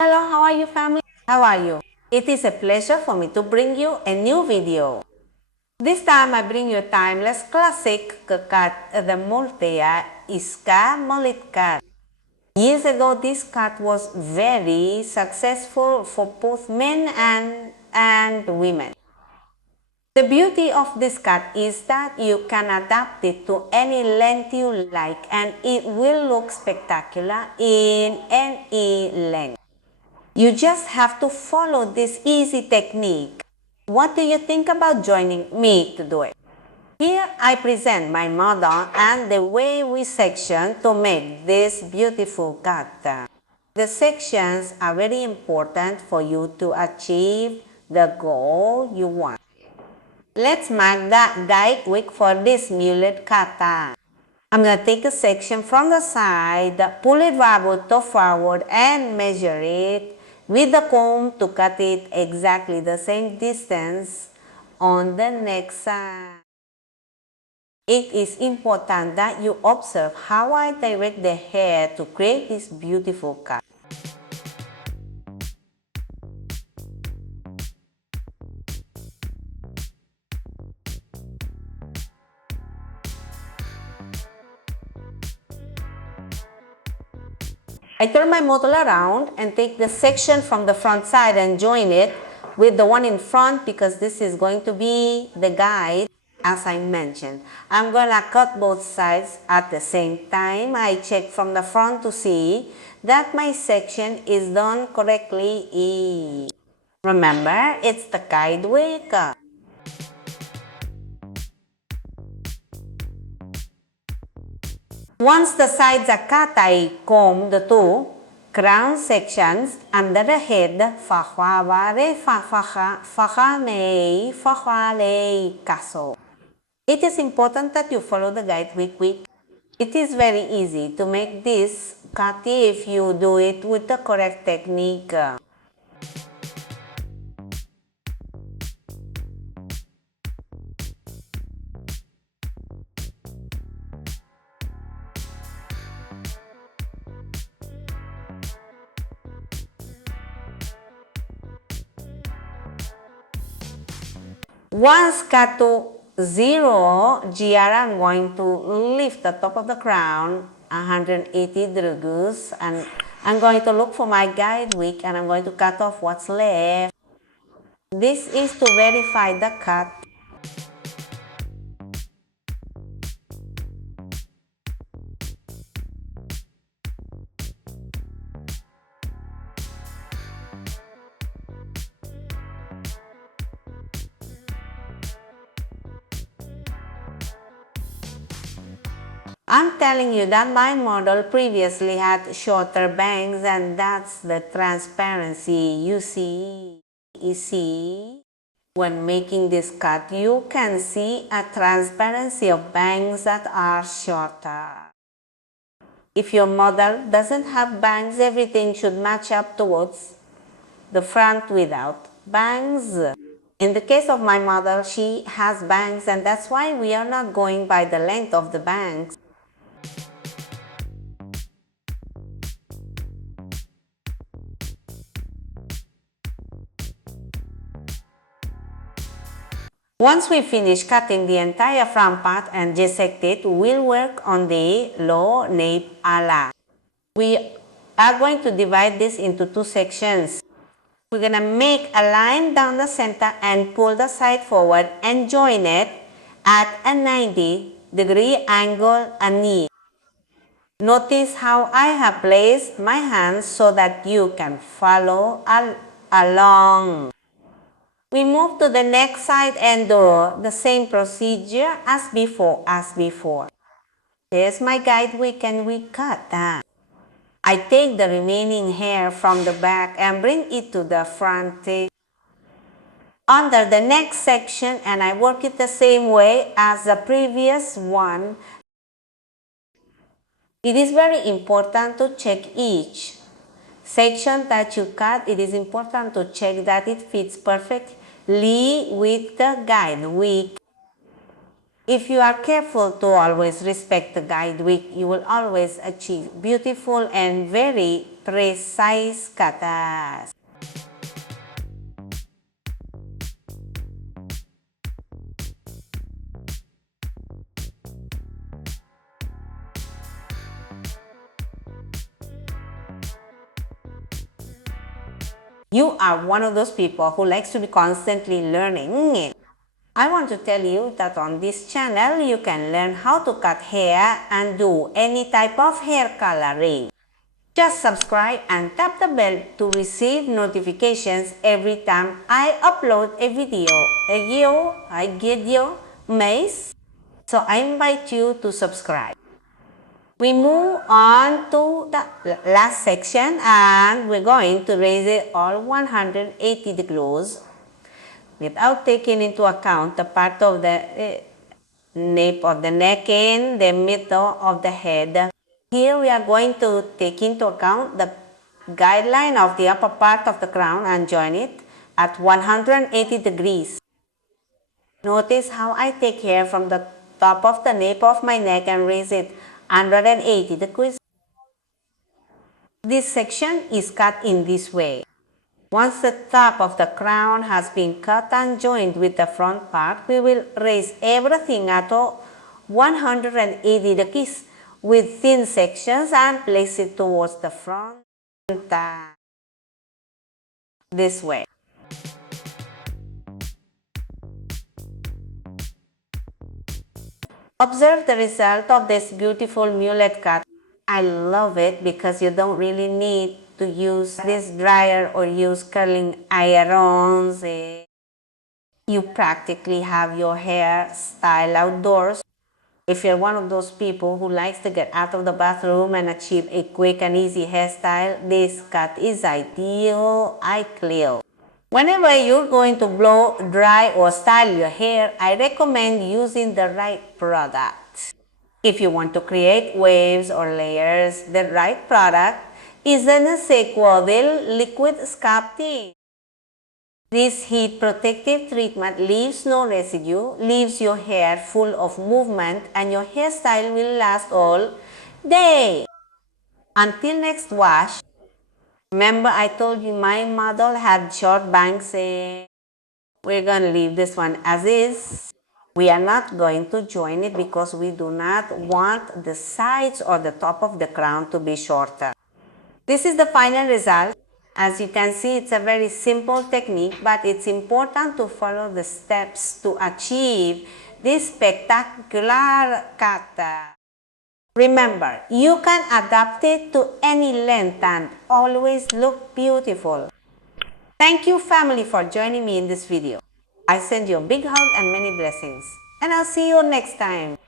Hello, how are you family? How are you? It is a pleasure for me to bring you a new video. This time I bring you a timeless classic cut, the Multea Iska mullet cut. Years ago, this cut was very successful for both men and women. The beauty of this cut is that you can adapt it to any length you like and it will look spectacular in any length. You just have to follow this easy technique. What do you think about joining me to do it? Here I present my model and the way we section to make this beautiful cut. The sections are very important for you to achieve the goal you want. Let's mark the guide wig for this mullet cut. I'm going to take a section from the side, pull it forward and measure it with the comb to cut it exactly the same distance on the next side. It is important that you observe how I direct the hair to create this beautiful cut. I turn my model around and take the section from the front side and join it with the one in front because this is going to be the guide as I mentioned. I'm gonna cut both sides at the same time. I check from the front to see that my section is done correctly. Remember, it's the guide wig. Once the sides are cut, I comb the two crown sections under the head. It is important that you follow the guide wig. It is very easy to make this cut if you do it with the correct technique. Once cut to 0 GR, I'm going to lift the top of the crown 180 degrees and I'm going to look for my guide wig and I'm going to cut off what's left. This is to verify the cut. I'm telling you that my model previously had shorter bangs and that's the transparency. You see, when making this cut, you can see a transparency of bangs that are shorter. If your model doesn't have bangs, everything should match up towards the front without bangs. In the case of my model, she has bangs and that's why we are not going by the length of the bangs. Once we finish cutting the entire front part and dissect it, we'll work on the low nape ala. We are going to divide this into two sections. We're going to make a line down the center and pull the side forward and join it at a 90-degree angle and knee. Notice how I have placed my hands so that you can follow along. We move to the next side and do the same procedure as before. Here's my guide wig and we cut that. I take the remaining hair from the back and bring it to the front under the next section and I work it the same way as the previous one. It is very important to check each section that you cut. It is important to check that it fits perfectly with the guide wig. If you are careful to always respect the guide wick, you will always achieve beautiful and very precise cuts. You are one of those people who likes to be constantly learning. I want to tell you that on this channel you can learn how to cut hair and do any type of hair coloring. Just subscribe and tap the bell to receive notifications every time I upload a video. So I invite you to subscribe. We move on to the last section and we're going to raise it all 180 degrees without taking into account the part of the nape of the neck in the middle of the head. Here we are going to take into account the guideline of the upper part of the crown and join it at 180 degrees. Notice how I take hair from the top of the nape of my neck and raise it 180 degrees. This section is cut in this way. Once the top of the crown has been cut and joined with the front part, we will raise everything at 180 degrees with thin sections and place it towards the front this way. Observe the result of this beautiful mullet cut. I love it because you don't really need to use this dryer or use curling irons. You practically have your hair style outdoors. If you're one of those people who likes to get out of the bathroom and achieve a quick and easy hairstyle, this cut is ideal, I clear. Whenever you're going to blow, dry or style your hair, I recommend using the right product. If you want to create waves or layers, the right product is an Sequaville liquid sculpting. This heat protective treatment leaves no residue, leaves your hair full of movement, and your hairstyle will last all day. Until next wash, remember I told you my model had short bangs. We're going to leave this one as is. We are not going to join it because we do not want the sides or the top of the crown to be shorter. This is the final result. As you can see, it's a very simple technique, but it's important to follow the steps to achieve this spectacular cut. Remember, you can adapt it to any length and always look beautiful. Thank you, family, for joining me in this video. I send you a big hug and many blessings. And I'll see you next time.